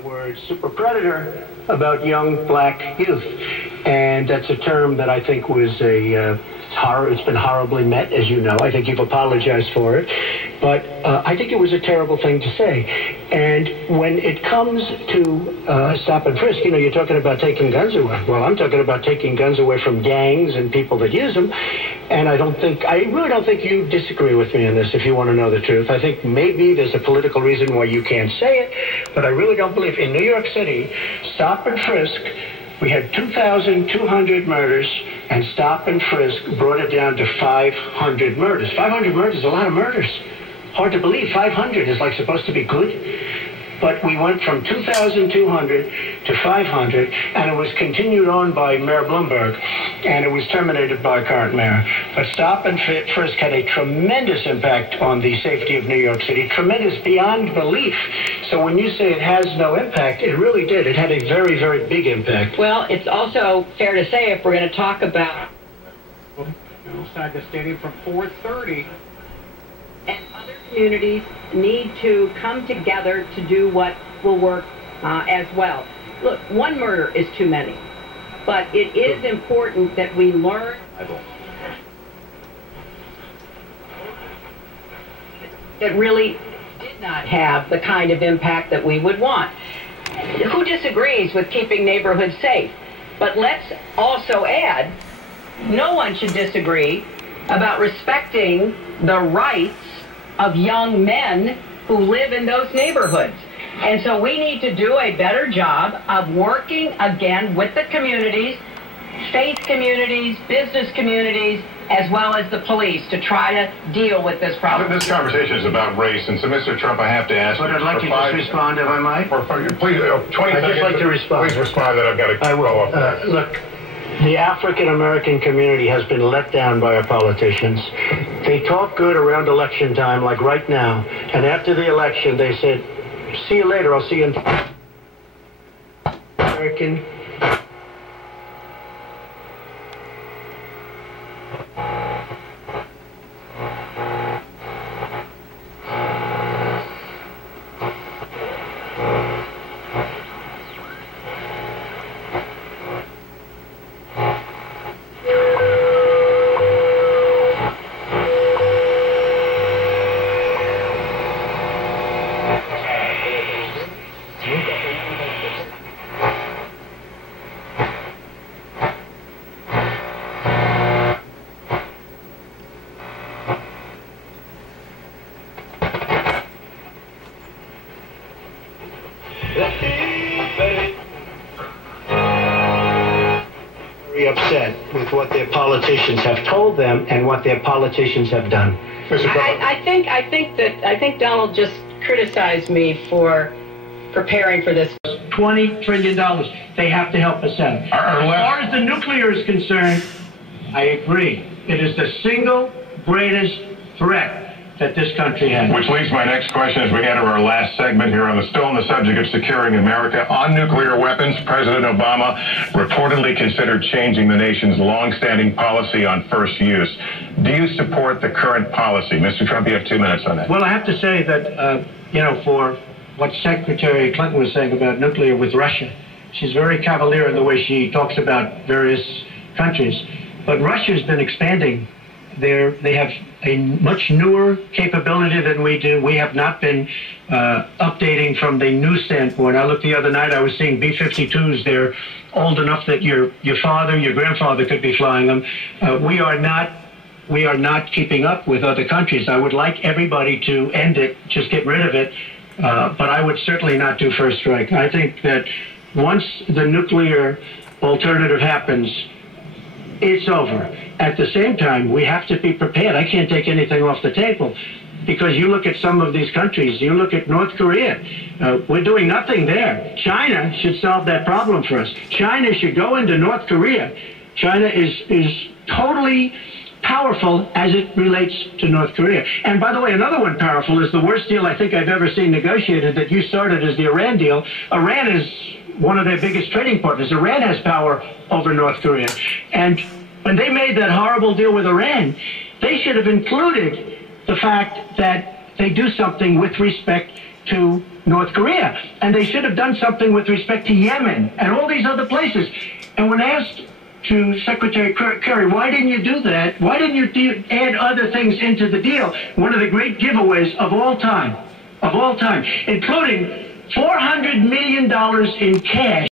the word super predator about young black youth. And that's a term that I think was it's been horribly met, as you know. I think you've apologized for it. But I think it was a terrible thing to say. And when it comes to stop and frisk, you know, you're talking about taking guns away. Well, I'm talking about taking guns away from gangs and people that use them. And I really don't think you disagree with me on this, if you want to know the truth. I think maybe there's a political reason why you can't say it, but I really don't believe. In New York City, stop and frisk, we had 2,200 murders, and stop and frisk brought it down to 500 murders. 500 murders is a lot of murders. Hard to believe. 500 is like supposed to be good. But we went from 2,200 to 500, and it was continued on by Mayor Bloomberg, and it was terminated by current mayor. But stop and frisk had a tremendous impact on the safety of New York City, tremendous beyond belief. So when you say it has no impact, it really did. It had a very, very big impact. Well, it's also fair to say, if we're going to talk about inside the stadium from 4:30. And other communities need to come together to do what will work as well. Look, one murder is too many, but it is important that we learn that really did not have the kind of impact that we would want. Who disagrees with keeping neighborhoods safe? But let's also add, no one should disagree about respecting the rights of young men who live in those neighborhoods. And so we need to do a better job of working again with the communities, faith communities, business communities, as well as the police to try to deal with this problem. This conversation is about race, and so Mr. Trump, I have to ask. But I'd like you to just respond, if I might. Please, 20 I'd seconds. just like to respond. Please respond, then I've got to follow up. Look, the African-American community has been let down by our politicians. They talk good around election time, like right now, and after the election, they said, see you later, I'll see you in American. Upset with what their politicians have told them and what their politicians have done. I think Donald just criticized me for preparing for this. $20 trillion. They have to help us out. As far as the nuclear is concerned, I agree. It is the single greatest threat that this country has. Which leads to my next question as we enter our last segment here still on the subject of securing America. On nuclear weapons, President Obama reportedly considered changing the nation's long-standing policy on first use. Do you support the current policy? Mr. Trump, you have 2 minutes on that. Well, I have to say that, for what Secretary Clinton was saying about nuclear with Russia, she's very cavalier in the way she talks about various countries. But Russia's been expanding. They have a much newer capability than we do. We have not been updating from the new standpoint. I looked the other night, I was seeing B-52s. They're old enough that your father, your grandfather could be flying them. We are not keeping up with other countries. I would like everybody to end it, just get rid of it, but I would certainly not do first strike. I think that once the nuclear alternative happens, it's over. At the same time, we have to be prepared. I can't take anything off the table because you look at some of these countries, you look at North Korea, we're doing nothing there. China should solve that problem for us. China should go into North Korea. China is totally powerful as it relates to North Korea. And by the way, another one powerful is the worst deal I think I've ever seen negotiated that you started as the Iran deal. Iran is one of their biggest trading partners. Iran has power over North Korea. And when they made that horrible deal with Iran, they should have included the fact that they do something with respect to North Korea. And they should have done something with respect to Yemen and all these other places. And when asked to Secretary Kerry, why didn't you do that? Why didn't you add other things into the deal? One of the great giveaways of all time, including $400 million in cash